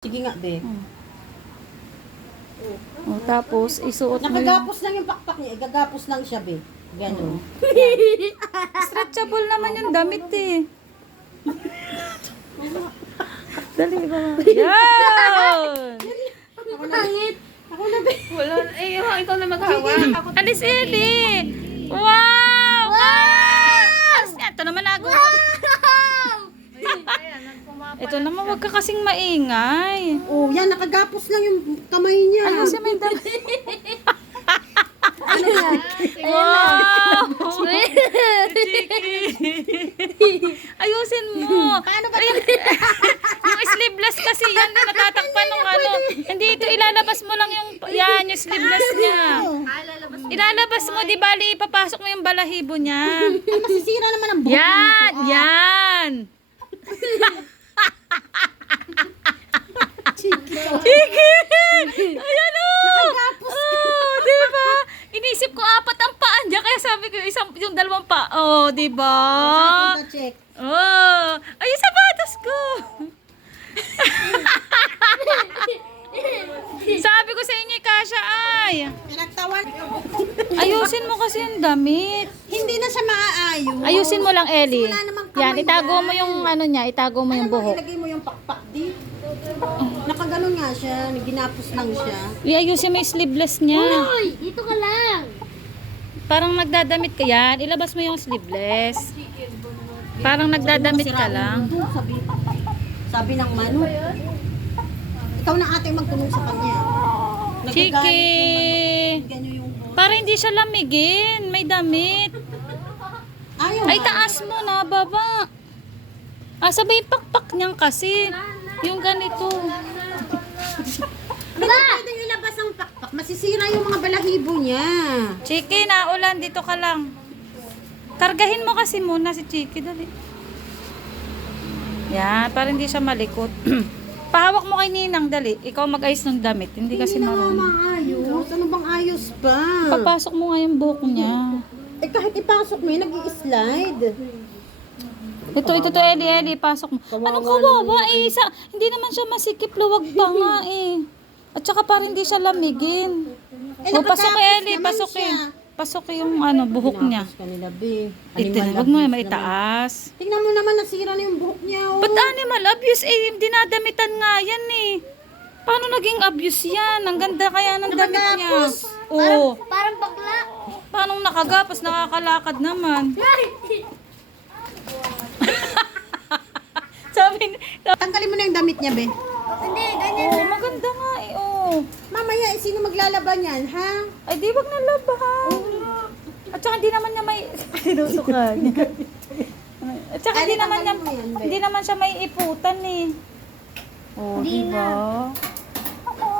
Sige nga, be. Oh, tapos isuot mo yung Nakagapos lang yung pakpak niya. Gagapos lang siya, be. Ganon. stretchable naman yung damit eh. Dali ba? Yan! Pangit. Ako na, be. Wala, eh, ikaw na maghawak. Ako Alis, Eli! Wow! Wow! Ito naman ako. Ito naman, wag ka kasing maingay. Oh, yan. Nakagapos lang yung kamay niya. Ano siya may damit? Wow! Ayusin mo. Paano ba? Yung sleeveless kasi yan, natatakpan ng ano. Hindi ito, ilalabas mo lang yung, yan, yung sleeveless niya. Ilalabas mo, di bali, ipapasok mo yung balahibo niya. Ay, masisira naman ang buhok. Yan, yan. Chiki! Ayan o! Oh, diba? Inisip ko apat ang paan niya, kaya sabi ko yung dalawang pa. Oh, diba? Check. Oh, ay, yung sapatos ko. Sabi ko sa inyo, Kasha, ay. Pinagtawan. Ayusin mo kasi yung damit. Hindi na siya maaayos. Ayusin mo lang, Ellie. Wala namang kamay Yan, itago yan. mo yung ano niya, itago mo yung Ano ba, buhok. ilagay mo yung pakpak di? Nakaganon nga siya. Ginapos lang siya. Iayusin mo yung sleeveless niya. Uy, dito ka lang. Parang nagdadamit ka yan. Ilabas mo yung sleeveless. Parang nagdadamit ka lang. Sabi ng Manu. Ikaw na ate magtulong sa kanya. Chiki! Ganyan yung Para hindi siya lamigin. May damit. ayaw. Ay, taas mo na, baba. Ah, sabay pakpak niyan kasi. Yung ganito. Hindi pwedeng ilabas ang pakpak. Masisira yung mga balahibo niya. Chiki, naulan. Dito ka lang. Kargahin mo kasi muna si Chiki. Dali. Yan, para hindi siya malikot. Pahawak mo kay Ninang, dali. Ikaw mag-ayos ng damit. Hindi kasi Hindi na nga marunong. maayos. Ano bang ayos pa? Papasok mo nga yung buhok niya. Eh kahit ipasok mo yun, nag-i-slide. Ito, Eli, pasok mo. Anong kawawa eh? Hindi naman siya masikip, luwag pa nga eh. At saka para hindi siya lamigin. Eh, O, pasok nakatapos Eli, naman pasok siya. Pasok yung ano, buhok niya. Tinapos kanila, be. Ito, Animal wag mo abuse yung maitaas. naman. Tingnan mo naman, nasira na yung buhok niya. Oh. Ba't animal abuse eh? Dinadamitan nga yan eh. Paano naging abuse yan? Ang ganda kaya ng damit niya. Nakagapos. Oo. Parang bakla. Paano nakagapos? Nakakalakad naman. Sabi, Tanggalin mo na yung damit niya, be. Hindi, ganyan. oh, maganda nga eh. Oh. Mamaya, sino maglalaban yan, ha? Ay, di wag na labahan. At saka hindi naman niya may sinusukan. At saka Ay, hindi naman niya, tanggalin mo yan, be. hindi naman siya may iputan eh. Oh, di ba?